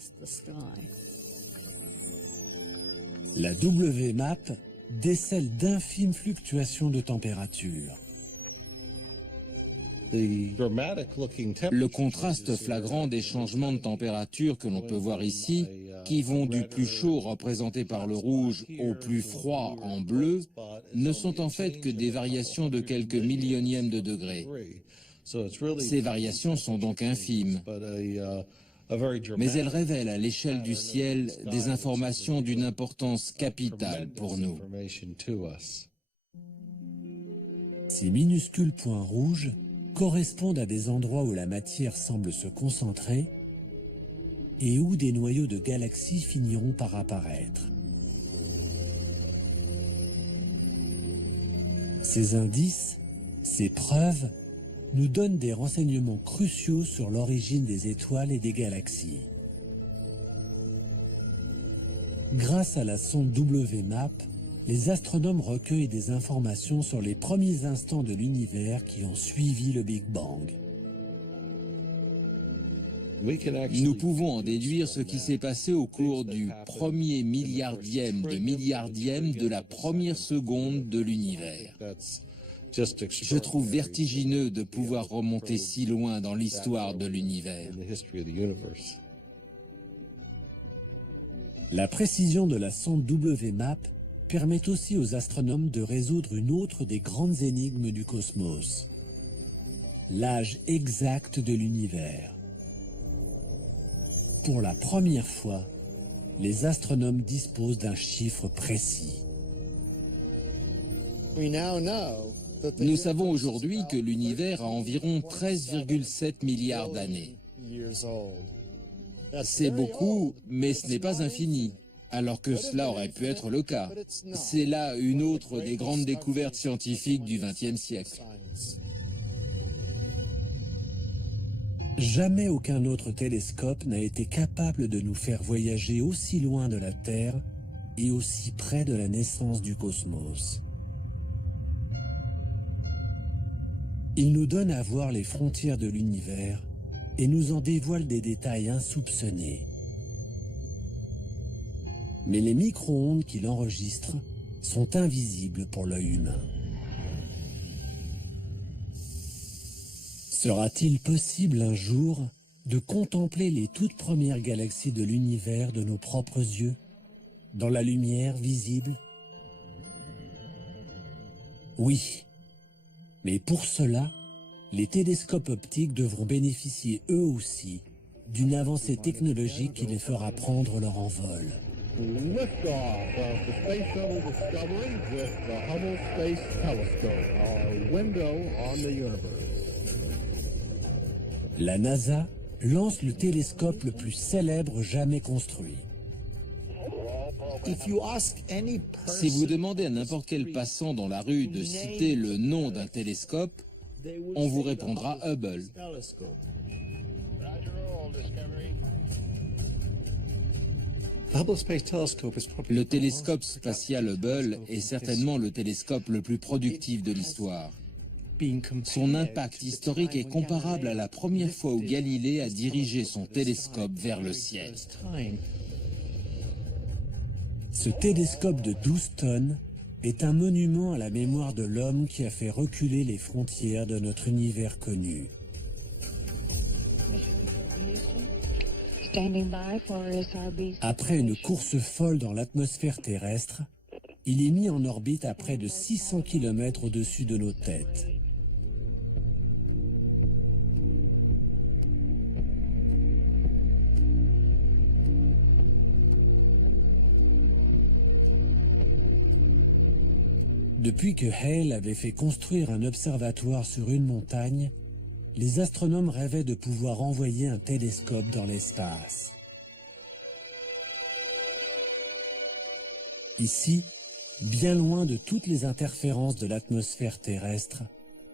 La WMAP décèle d'infimes fluctuations de température. Le contraste flagrant des changements de température que l'on peut voir ici, qui vont du plus chaud représenté par le rouge au plus froid en bleu, ne sont en fait que des variations de quelques millionièmes de degrés. Ces variations sont donc infimes, mais elles révèlent à l'échelle du ciel des informations d'une importance capitale pour nous. Ces minuscules points rouges correspondent à des endroits où la matière semble se concentrer et où des noyaux de galaxies finiront par apparaître. Ces indices, ces preuves, nous donnent des renseignements cruciaux sur l'origine des étoiles et des galaxies. Grâce à la sonde WMAP, les astronomes recueillent des informations sur les premiers instants de l'univers qui ont suivi le Big Bang. Nous pouvons en déduire ce qui s'est passé au cours du premier milliardième de la première seconde de l'univers. Je trouve vertigineux de pouvoir remonter si loin dans l'histoire de l'univers. La précision de la sonde WMAP permet aussi aux astronomes de résoudre une autre des grandes énigmes du cosmos: l'âge exact de l'univers. Pour la première fois, les astronomes disposent d'un chiffre précis. Nous savons aujourd'hui que l'univers a environ 13,7 milliards d'années. C'est beaucoup, mais ce n'est pas infini, alors que cela aurait pu être le cas. C'est là une autre des grandes découvertes scientifiques du XXe siècle. Jamais aucun autre télescope n'a été capable de nous faire voyager aussi loin de la Terre et aussi près de la naissance du cosmos. Il nous donne à voir les frontières de l'univers et nous en dévoile des détails insoupçonnés. Mais les micro-ondes qu'il enregistre sont invisibles pour l'œil humain. Sera-t-il possible un jour de contempler les toutes premières galaxies de l'univers de nos propres yeux, dans la lumière visible? Oui, mais pour cela, les télescopes optiques devront bénéficier eux aussi d'une avancée technologique qui les fera prendre leur envol. Liftoff of the Space Shuttle Discovery with the Hubble Space Telescope, our window on the universe. La NASA lance le télescope le plus célèbre jamais construit. Si vous demandez à n'importe quel passant dans la rue de citer le nom d'un télescope, on vous répondra Hubble. Le télescope spatial Hubble est certainement le télescope le plus productif de l'histoire. Son impact historique est comparable à la première fois où Galilée a dirigé son télescope vers le ciel. Ce télescope de 12 tonnes est un monument à la mémoire de l'homme qui a fait reculer les frontières de notre univers connu. Après une course folle dans l'atmosphère terrestre, il est mis en orbite à près de 600 km au-dessus de nos têtes. Depuis que Hale avait fait construire un observatoire sur une montagne, les astronomes rêvaient de pouvoir envoyer un télescope dans l'espace. Ici, bien loin de toutes les interférences de l'atmosphère terrestre,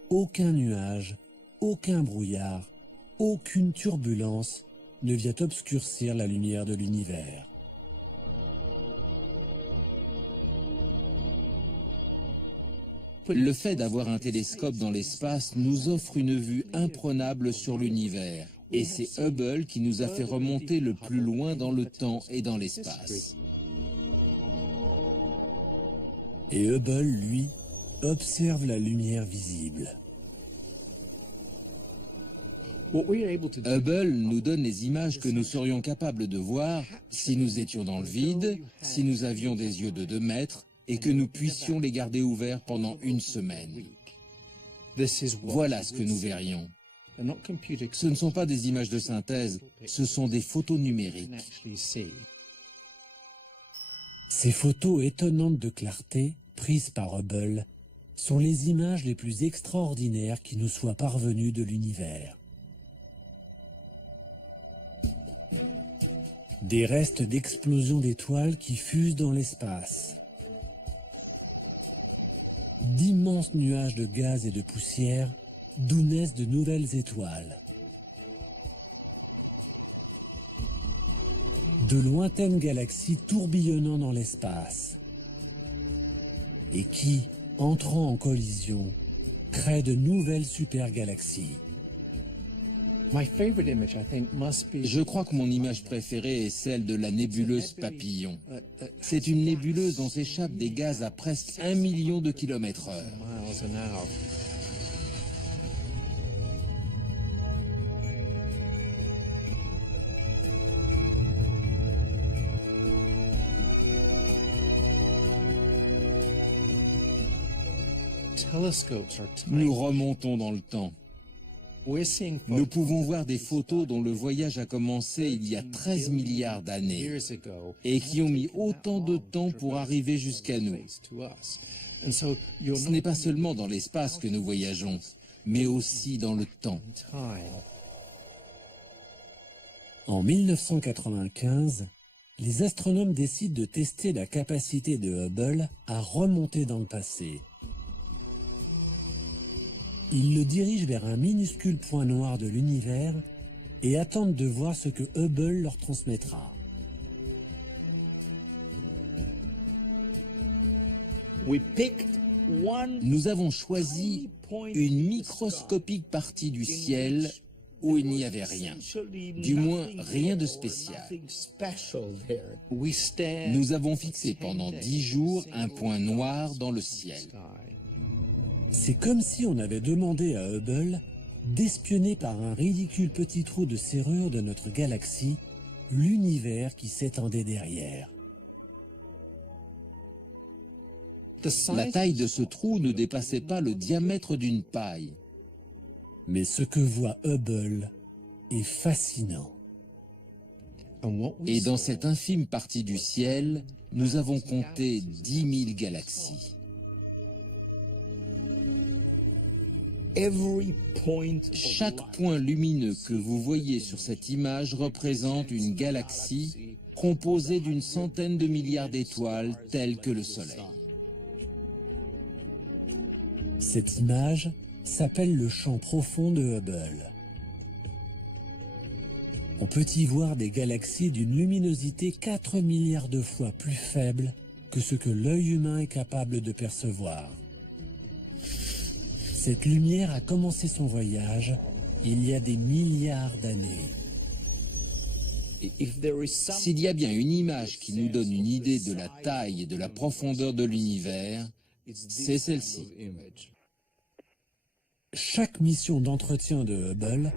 aucun nuage, aucun brouillard, aucune turbulence ne vient obscurcir la lumière de l'univers. Le fait d'avoir un télescope dans l'espace nous offre une vue imprenable sur l'univers. Et c'est Hubble qui nous a fait remonter le plus loin dans le temps et dans l'espace. Et Hubble, lui, observe la lumière visible. Hubble nous donne les images que nous serions capables de voir si nous étions dans le vide, si nous avions des yeux de 2 mètres, et que nous puissions les garder ouverts pendant une semaine. Voilà ce que nous verrions. Ce ne sont pas des images de synthèse, ce sont des photos numériques. Ces photos étonnantes de clarté, prises par Hubble, sont les images les plus extraordinaires qui nous soient parvenues de l'univers. Des restes d'explosions d'étoiles qui fusent dans l'espace. D'immenses nuages de gaz et de poussière d'où naissent de nouvelles étoiles. De lointaines galaxies tourbillonnant dans l'espace et qui, entrant en collision, créent de nouvelles supergalaxies. Je crois que mon image préférée est celle de la nébuleuse Papillon. C'est une nébuleuse dont s'échappent des gaz à presque 1 million de km/h. Nous remontons dans le temps. Nous pouvons voir des photos dont le voyage a commencé il y a 13 milliards d'années et qui ont mis autant de temps pour arriver jusqu'à nous. Ce n'est pas seulement dans l'espace que nous voyageons, mais aussi dans le temps. En 1995, les astronomes décident de tester la capacité de Hubble à remonter dans le passé. Ils le dirigent vers un minuscule point noir de l'univers et attendent de voir ce que Hubble leur transmettra. Nous avons choisi une microscopique partie du ciel où il n'y avait rien, du moins rien de spécial. Nous avons fixé pendant 10 jours un point noir dans le ciel. C'est comme si on avait demandé à Hubble d'espionner par un ridicule petit trou de serrure de notre galaxie l'univers qui s'étendait derrière. La taille de ce trou ne dépassait pas le diamètre d'une paille. Mais ce que voit Hubble est fascinant. Et dans cette infime partie du ciel, nous avons compté 10 000 galaxies. Chaque point lumineux que vous voyez sur cette image représente une galaxie composée d'une centaine de milliards d'étoiles telles que le Soleil. Cette image s'appelle le champ profond de Hubble. On peut y voir des galaxies d'une luminosité 4 milliards de fois plus faible que ce que l'œil humain est capable de percevoir. Cette lumière a commencé son voyage il y a des milliards d'années. S'il y a bien une image qui nous donne une idée de la taille et de la profondeur de l'univers, c'est celle-ci. Chaque mission d'entretien de Hubble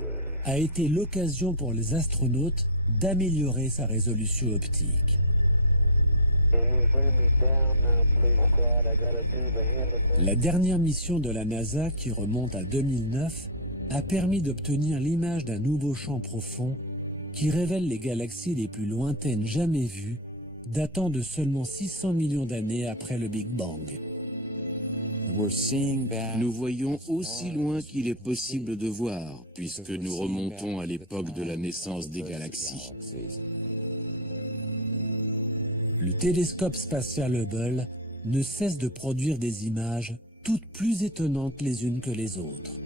a été l'occasion pour les astronautes d'améliorer sa résolution optique. La dernière mission de la NASA, qui remonte à 2009, a permis d'obtenir l'image d'un nouveau champ profond qui révèle les galaxies les plus lointaines jamais vues, datant de seulement 600 millions d'années après le Big Bang. Nous voyons aussi loin qu'il est possible de voir, puisque nous remontons à l'époque de la naissance des galaxies. Le télescope spatial Hubble ne cesse de produire des images toutes plus étonnantes les unes que les autres.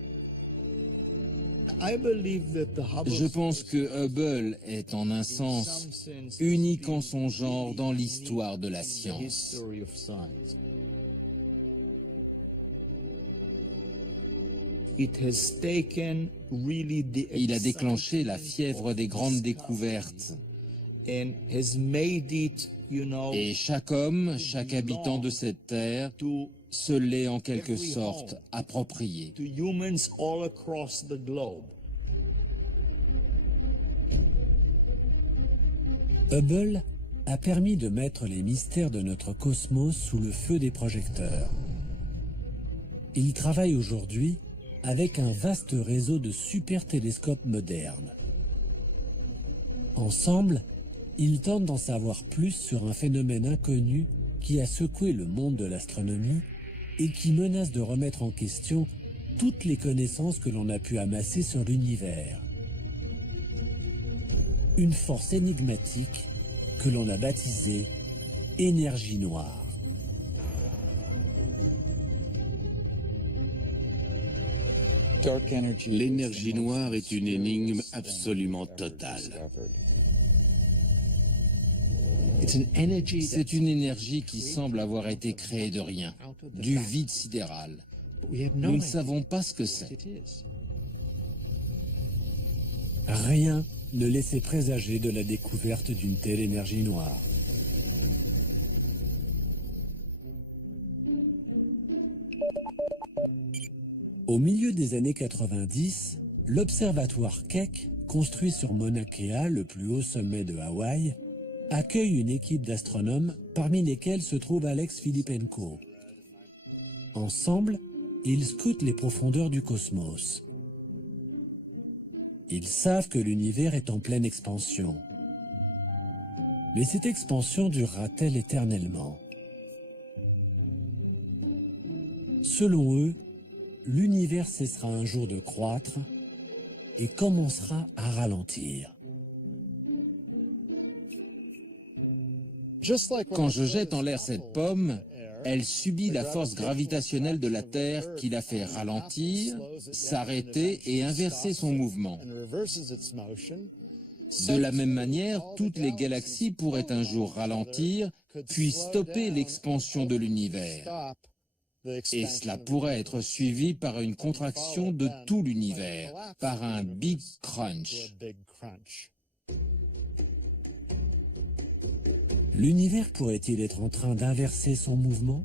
Je pense que Hubble est en un sens unique en son genre dans l'histoire de la science. Il a déclenché la fièvre des grandes découvertes. Et chaque homme, chaque habitant de cette terre se l'est en quelque sorte approprié. Hubble a permis de mettre les mystères de notre cosmos sous le feu des projecteurs. Il travaille aujourd'hui avec un vaste réseau de super télescopes modernes. Ensemble, ils tentent d'en savoir plus sur un phénomène inconnu qui a secoué le monde de l'astronomie et qui menace de remettre en question toutes les connaissances que l'on a pu amasser sur l'univers. Une force énigmatique que l'on a baptisée énergie noire. L'énergie noire est une énigme absolument totale. C'est une énergie qui semble avoir été créée de rien, du vide sidéral. Nous ne savons pas ce que c'est. Rien ne laissait présager de la découverte d'une telle énergie noire. Au milieu des années 90, l'observatoire Keck, construit sur Mauna Kea, le plus haut sommet de Hawaï, accueille une équipe d'astronomes parmi lesquels se trouve Alex Filippenko. Ensemble, ils scrutent les profondeurs du cosmos. Ils savent que l'univers est en pleine expansion. Mais cette expansion durera-t-elle éternellement? Selon eux, l'univers cessera un jour de croître et commencera à ralentir. Quand je jette en l'air cette pomme, elle subit la force gravitationnelle de la Terre qui la fait ralentir, s'arrêter et inverser son mouvement. De la même manière, toutes les galaxies pourraient un jour ralentir, puis stopper l'expansion de l'univers. Et cela pourrait être suivi par une contraction de tout l'univers, par un Big Crunch. L'univers pourrait-il être en train d'inverser son mouvement?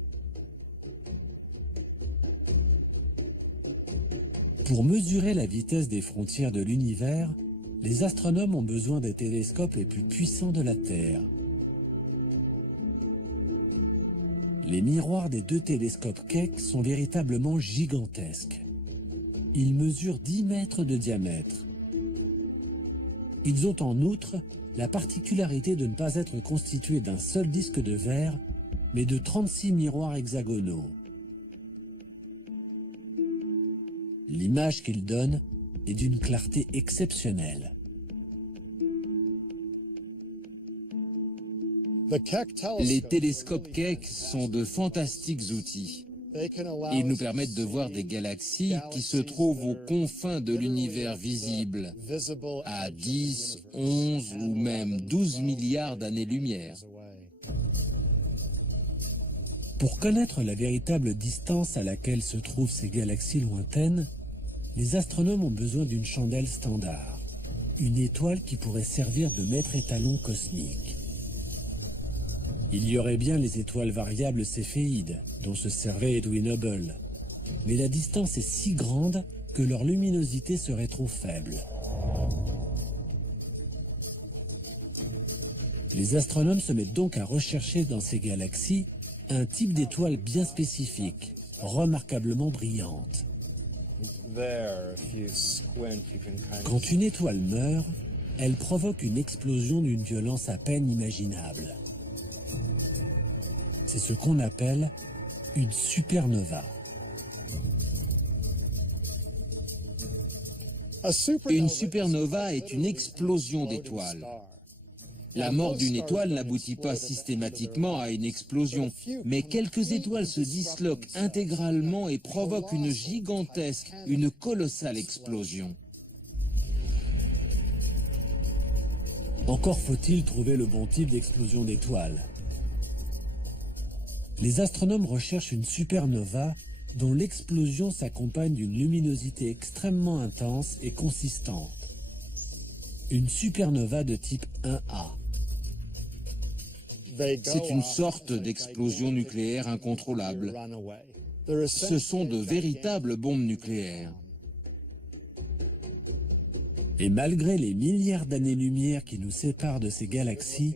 Pour mesurer la vitesse des frontières de l'univers, les astronomes ont besoin des télescopes les plus puissants de la Terre. Les miroirs des deux télescopes Keck sont véritablement gigantesques. Ils mesurent 10 mètres de diamètre. Ils ont en outre la particularité de ne pas être constitués d'un seul disque de verre, mais de 36 miroirs hexagonaux. L'image qu'ils donnent est d'une clarté exceptionnelle. Les télescopes Keck sont de fantastiques outils. Ils nous permettent de voir des galaxies qui se trouvent aux confins de l'univers visible, à 10, 11 ou même 12 milliards d'années-lumière. Pour connaître la véritable distance à laquelle se trouvent ces galaxies lointaines, les astronomes ont besoin d'une chandelle standard, une étoile qui pourrait servir de maître étalon cosmique. Il y aurait bien les étoiles variables céphéides, dont se servait Edwin Hubble. Mais la distance est si grande que leur luminosité serait trop faible. Les astronomes se mettent donc à rechercher dans ces galaxies un type d'étoile bien spécifique, remarquablement brillante. Quand une étoile meurt, elle provoque une explosion d'une violence à peine imaginable. C'est ce qu'on appelle une supernova. Une supernova est une explosion d'étoiles. La mort d'une étoile n'aboutit pas systématiquement à une explosion, mais quelques étoiles se disloquent intégralement et provoquent une gigantesque, une colossale explosion. Encore faut-il trouver le bon type d'explosion d'étoiles. Les astronomes recherchent une supernova dont l'explosion s'accompagne d'une luminosité extrêmement intense et consistante. Une supernova de type 1A. C'est une sorte d'explosion nucléaire incontrôlable. Ce sont de véritables bombes nucléaires. Et malgré les milliards d'années-lumière qui nous séparent de ces galaxies,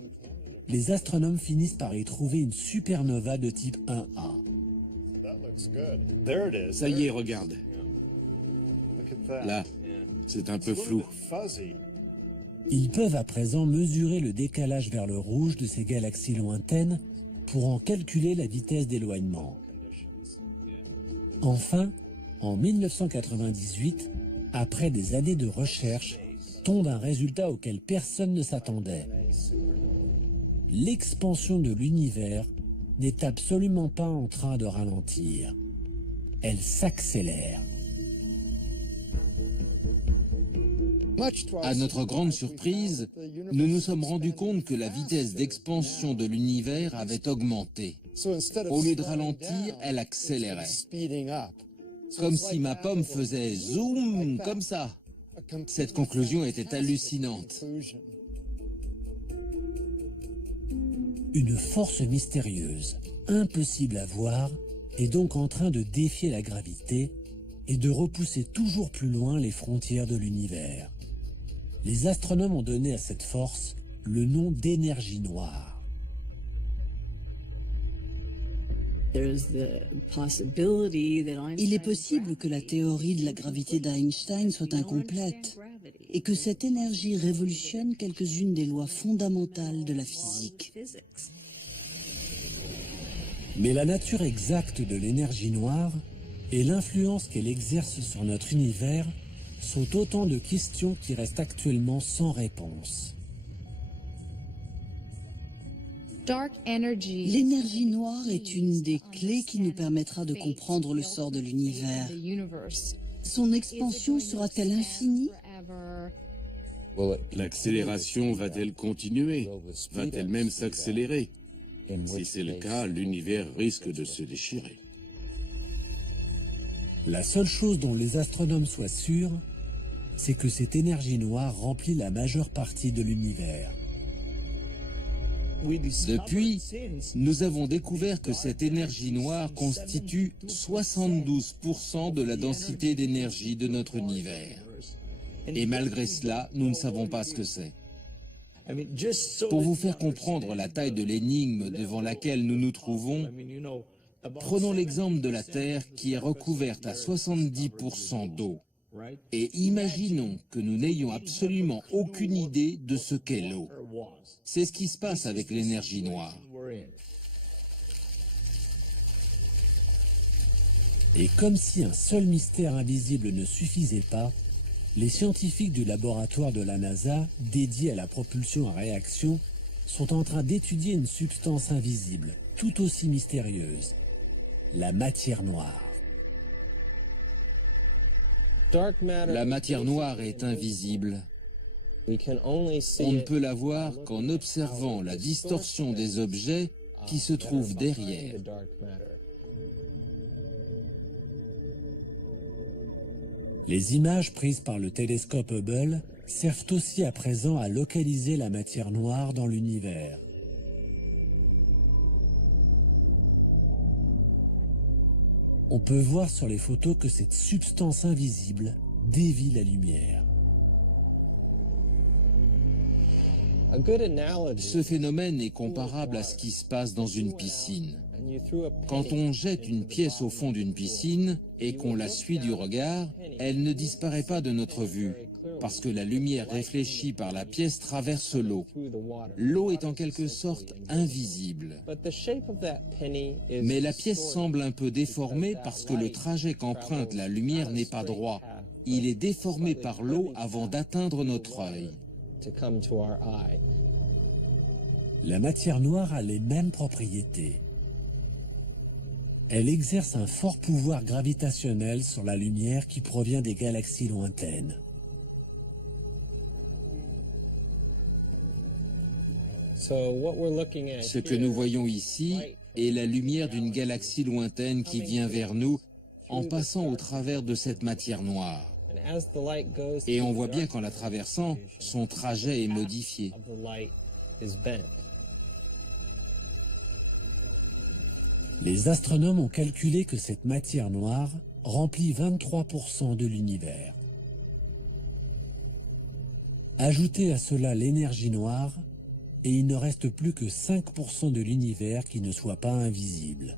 les astronomes finissent par y trouver une supernova de type 1A. Ça y est, regarde. Là, c'est un peu flou. Ils peuvent à présent mesurer le décalage vers le rouge de ces galaxies lointaines pour en calculer la vitesse d'éloignement. Enfin, en 1998, après des années de recherche, tombe un résultat auquel personne ne s'attendait. L'expansion de l'univers n'est absolument pas en train de ralentir. Elle s'accélère. À notre grande surprise, nous nous sommes rendus compte que la vitesse d'expansion de l'univers avait augmenté. Au lieu de ralentir, elle accélérait. Comme si ma pomme faisait zoom, comme ça. Cette conclusion était hallucinante. Une force mystérieuse, impossible à voir, est donc en train de défier la gravité et de repousser toujours plus loin les frontières de l'univers. Les astronomes ont donné à cette force le nom d'énergie noire. Il est possible que la théorie de la gravité d'Einstein soit incomplète et que cette énergie révolutionne quelques-unes des lois fondamentales de la physique. Mais la nature exacte de l'énergie noire et l'influence qu'elle exerce sur notre univers sont autant de questions qui restent actuellement sans réponse. L'énergie noire est une des clés qui nous permettra de comprendre le sort de l'univers. Son expansion sera-t-elle infinie? L'accélération va-t-elle continuer? Va-t-elle même s'accélérer? Si c'est le cas, l'univers risque de se déchirer. La seule chose dont les astronomes soient sûrs, c'est que cette énergie noire remplit la majeure partie de l'univers. Depuis, nous avons découvert que cette énergie noire constitue 72% de la densité d'énergie de notre univers. Et malgré cela, nous ne savons pas ce que c'est. Pour vous faire comprendre la taille de l'énigme devant laquelle nous nous trouvons, prenons l'exemple de la Terre qui est recouverte à 70% d'eau. Et imaginons que nous n'ayons absolument aucune idée de ce qu'est l'eau. C'est ce qui se passe avec l'énergie noire. Et comme si un seul mystère invisible ne suffisait pas, les scientifiques du laboratoire de la NASA, dédiés à la propulsion à réaction, sont en train d'étudier une substance invisible, tout aussi mystérieuse, la matière noire. La matière noire est invisible. On ne peut la voir qu'en observant la distorsion des objets qui se trouvent derrière. Les images prises par le télescope Hubble servent aussi à présent à localiser la matière noire dans l'univers. On peut voir sur les photos que cette substance invisible dévie la lumière. Ce phénomène est comparable à ce qui se passe dans une piscine. Quand on jette une pièce au fond d'une piscine et qu'on la suit du regard, elle ne disparaît pas de notre vue, parce que la lumière réfléchie par la pièce traverse l'eau. L'eau est en quelque sorte invisible. Mais la pièce semble un peu déformée parce que le trajet qu'emprunte la lumière n'est pas droit. Il est déformé par l'eau avant d'atteindre notre œil. La matière noire a les mêmes propriétés. Elle exerce un fort pouvoir gravitationnel sur la lumière qui provient des galaxies lointaines. Ce que nous voyons ici est la lumière d'une galaxie lointaine qui vient vers nous en passant au travers de cette matière noire. Et on voit bien qu'en la traversant, son trajet est modifié. Les astronomes ont calculé que cette matière noire remplit 23% de l'univers. Ajoutez à cela l'énergie noire, et il ne reste plus que 5% de l'univers qui ne soit pas invisible.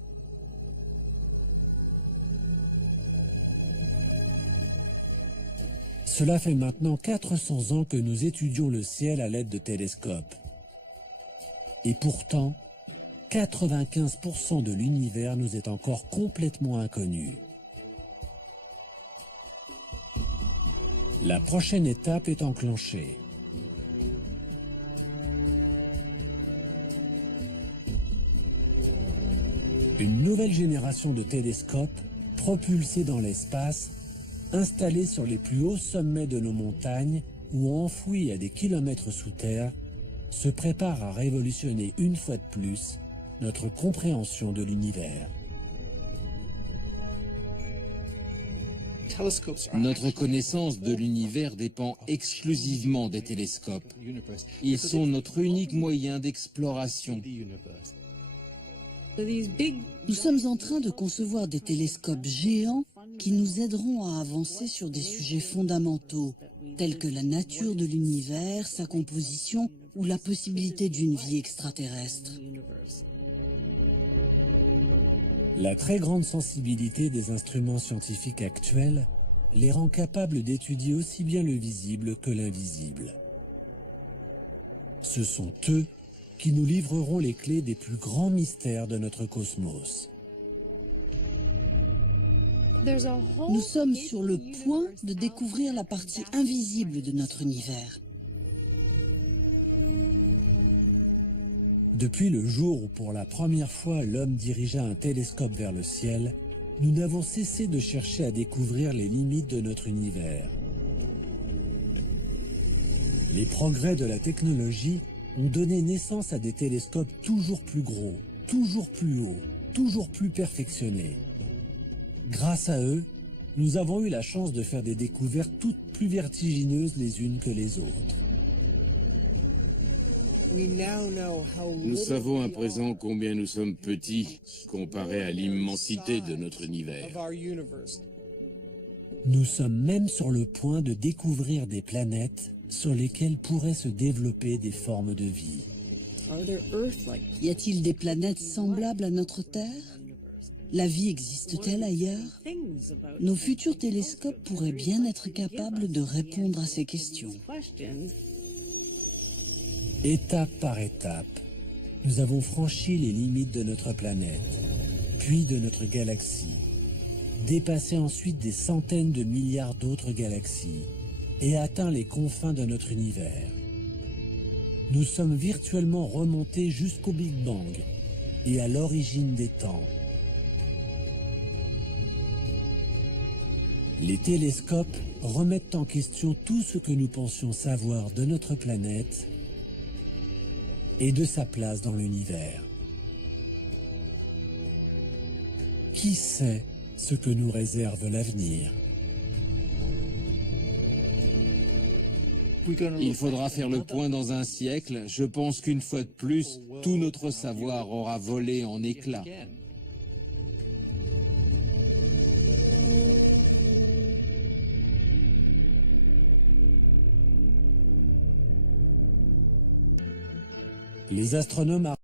Cela fait maintenant 400 ans que nous étudions le ciel à l'aide de télescopes. Et pourtant, 95% de l'univers nous est encore complètement inconnu. La prochaine étape est enclenchée. Une nouvelle génération de télescopes, propulsés dans l'espace, installés sur les plus hauts sommets de nos montagnes ou enfouis à des kilomètres sous terre, se prépare à révolutionner une fois de plus notre compréhension de l'univers. Notre connaissance de l'univers dépend exclusivement des télescopes. Ils sont notre unique moyen d'exploration. Nous sommes en train de concevoir des télescopes géants qui nous aideront à avancer sur des sujets fondamentaux, tels que la nature de l'univers, sa composition ou la possibilité d'une vie extraterrestre. La très grande sensibilité des instruments scientifiques actuels les rend capables d'étudier aussi bien le visible que l'invisible. Ce sont eux qui nous livreront les clés des plus grands mystères de notre cosmos. Nous sommes sur le point de découvrir la partie invisible de notre univers. Depuis le jour où pour la première fois l'homme dirigea un télescope vers le ciel, nous n'avons cessé de chercher à découvrir les limites de notre univers. Les progrès de la technologie ont donné naissance à des télescopes toujours plus gros, toujours plus hauts, toujours plus perfectionnés. Grâce à eux, nous avons eu la chance de faire des découvertes toutes plus vertigineuses les unes que les autres. Nous savons à présent combien nous sommes petits comparé à l'immensité de notre univers. Nous sommes même sur le point de découvrir des planètes sur lesquelles pourraient se développer des formes de vie. Y a-t-il des planètes semblables à notre Terre? La vie existe-t-elle ailleurs? Nos futurs télescopes pourraient bien être capables de répondre à ces questions. Étape par étape, nous avons franchi les limites de notre planète, puis de notre galaxie, dépassé ensuite des centaines de milliards d'autres galaxies et atteint les confins de notre univers. Nous sommes virtuellement remontés jusqu'au Big Bang et à l'origine des temps. Les télescopes remettent en question tout ce que nous pensions savoir de notre planète et de sa place dans l'univers. Qui sait ce que nous réserve l'avenir? Il faudra faire le point dans un siècle. Je pense qu'une fois de plus, tout notre savoir aura volé en éclats. Les astronomes